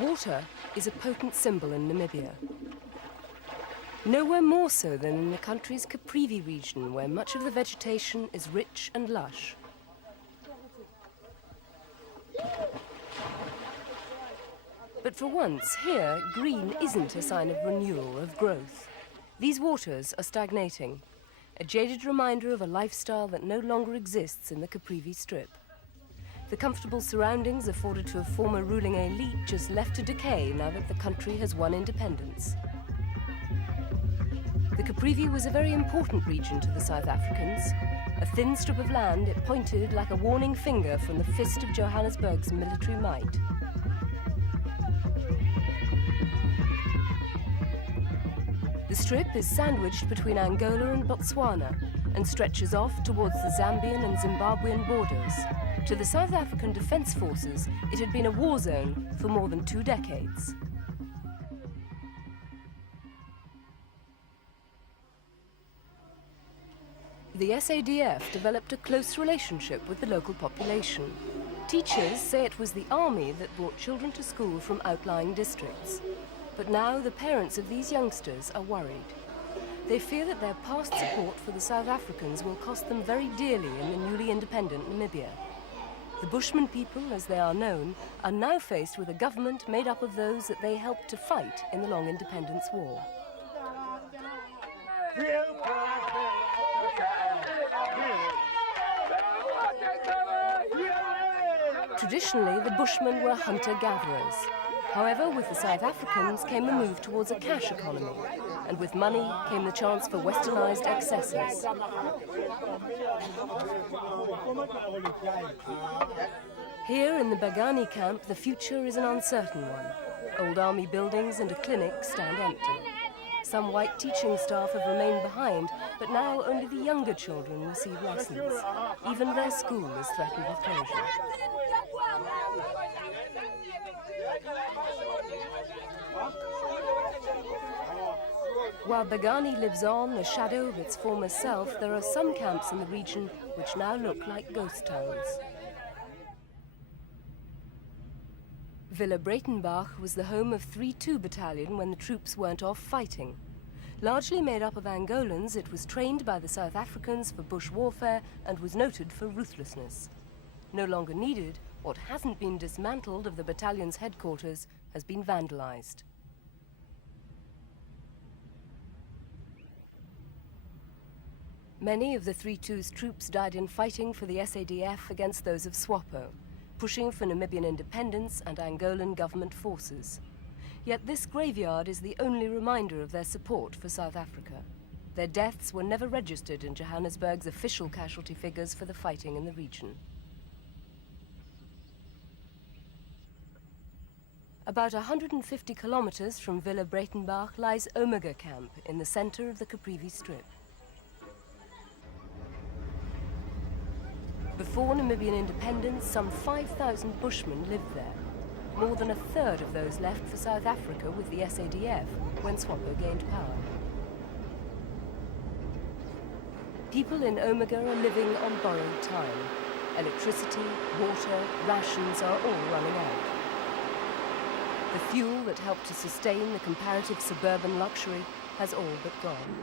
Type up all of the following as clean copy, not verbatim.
Water is a potent symbol in Namibia. Nowhere more so than in the country's Caprivi region, where much of the vegetation is rich and lush. But for once, here, green isn't a sign of renewal, of growth. These waters are stagnating, a jaded reminder of a lifestyle that no longer exists in the Caprivi Strip. The comfortable surroundings afforded to a former ruling elite just left to decay now that the country has won independence. The Caprivi was a very important region to the South Africans. A thin strip of land, it pointed like a warning finger from the fist of Johannesburg's military might. The strip is sandwiched between Angola and Botswana and stretches off towards the Zambian and Zimbabwean borders. To the South African Defence Forces, it had been a war zone for more than 2 decades. The S.A.D.F. developed a close relationship with the local population. Teachers say it was the army that brought children to school from outlying districts. But now the parents of these youngsters are worried. They fear that their past support for the South Africans will cost them very dearly in the newly independent Namibia. The Bushman people, as they are known, are now faced with a government made up of those that they helped to fight in the long independence war. Traditionally, the Bushmen were hunter-gatherers. However, with the South Africans came a move towards a cash economy, and with money came the chance for westernized excesses. Here in the Bagani camp, the future is an uncertain one. Old army buildings and a clinic stand empty. Some white teaching staff have remained behind, but now only the younger children receive lessons. Even their school is threatened with closure. While Bagani lives on, a shadow of its former self, there are some camps in the region which now look like ghost towns. Villa Breytenbach was the home of 3-2 Battalion when the troops weren't off fighting. Largely made up of Angolans, it was trained by the South Africans for bush warfare and was noted for ruthlessness. No longer needed, what hasn't been dismantled of the battalion's headquarters has been vandalized. Many of the 3-2's troops died in fighting for the S.A.D.F. against those of SWAPO, pushing for Namibian independence and Angolan government forces. Yet this graveyard is the only reminder of their support for South Africa. Their deaths were never registered in Johannesburg's official casualty figures for the fighting in the region. About 150 kilometers from Villa Breytenbach lies Omega camp in the center of the Caprivi Strip. Before Namibian independence, some 5,000 Bushmen lived there. More than a third of those left for South Africa with the S.A.D.F. when SWAPO gained power. People in Omega are living on borrowed time. Electricity, water, rations are all running out. The fuel that helped to sustain the comparative suburban luxury has all but gone.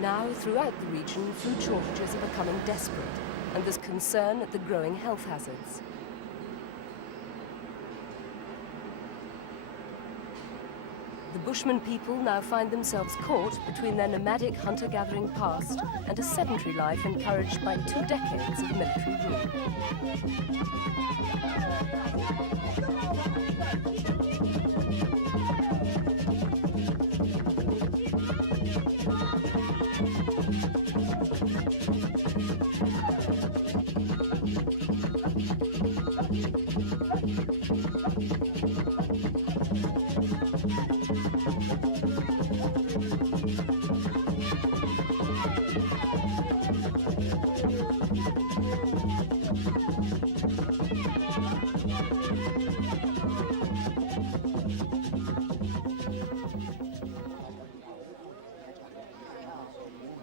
Now, throughout the region, food shortages are becoming desperate, and there's concern at the growing health hazards. The Bushman people now find themselves caught between their nomadic hunter-gathering past and a sedentary life encouraged by 2 decades of military rule.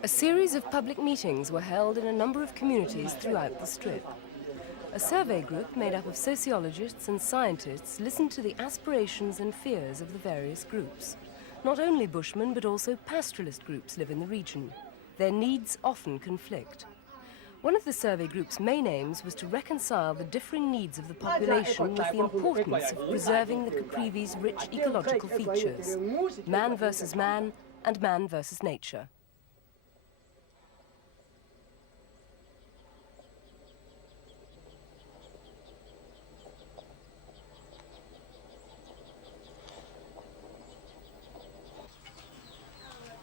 A series of public meetings were held in a number of communities throughout the Strip. A survey group made up of sociologists and scientists listened to the aspirations and fears of the various groups. Not only Bushmen, but also pastoralist groups live in the region. Their needs often conflict. One of the survey group's main aims was to reconcile the differing needs of the population with the importance of preserving the Caprivi's rich ecological features, man versus man and man versus nature.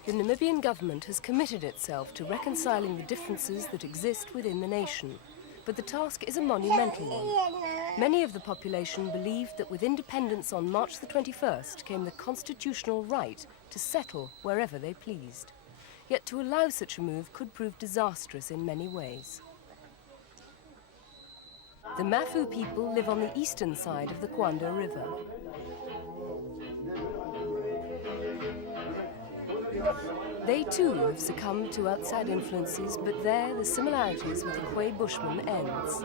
The Namibian government has committed itself to reconciling the differences that exist within the nation, but the task is a monumental one. Many of the population believed that with independence on March the 21st came the constitutional right to settle wherever they pleased. Yet to allow such a move could prove disastrous in many ways. The Mafue people live on the eastern side of the Kwanda River. They too have succumbed to outside influences, but there the similarities with the Kwe Bushmen ends.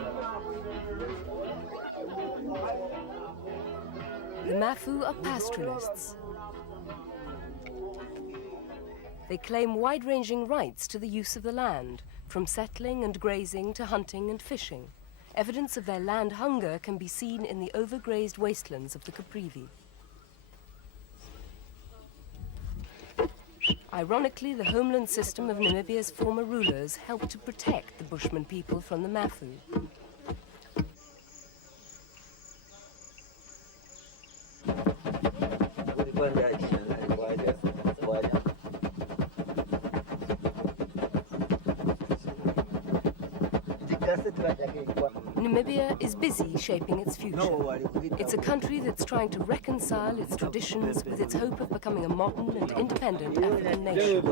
The Mafue are pastoralists. They claim wide-ranging rights to the use of the land, from settling and grazing to hunting and fishing. Evidence of their land hunger can be seen in the overgrazed wastelands of the Caprivi. Ironically, the homeland system of Namibia's former rulers helped to protect the Bushman people from the Mafue. Namibia is busy shaping its future. It's a country that's trying to reconcile its traditions with its hope of becoming a modern and independent African nation.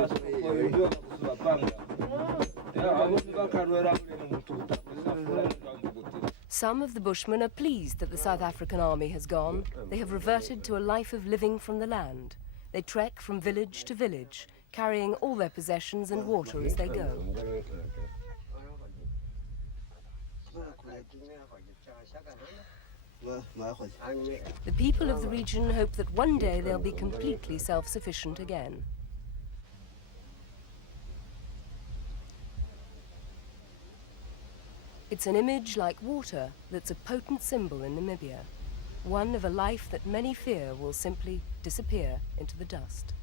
Some of the Bushmen are pleased that the South African army has gone. They have reverted to a life of living from the land. They trek from village to village, carrying all their possessions and water as they go. The people of the region hope that one day they'll be completely self-sufficient again. It's an image like water that's a potent symbol in Namibia, one of a life that many fear will simply disappear into the dust.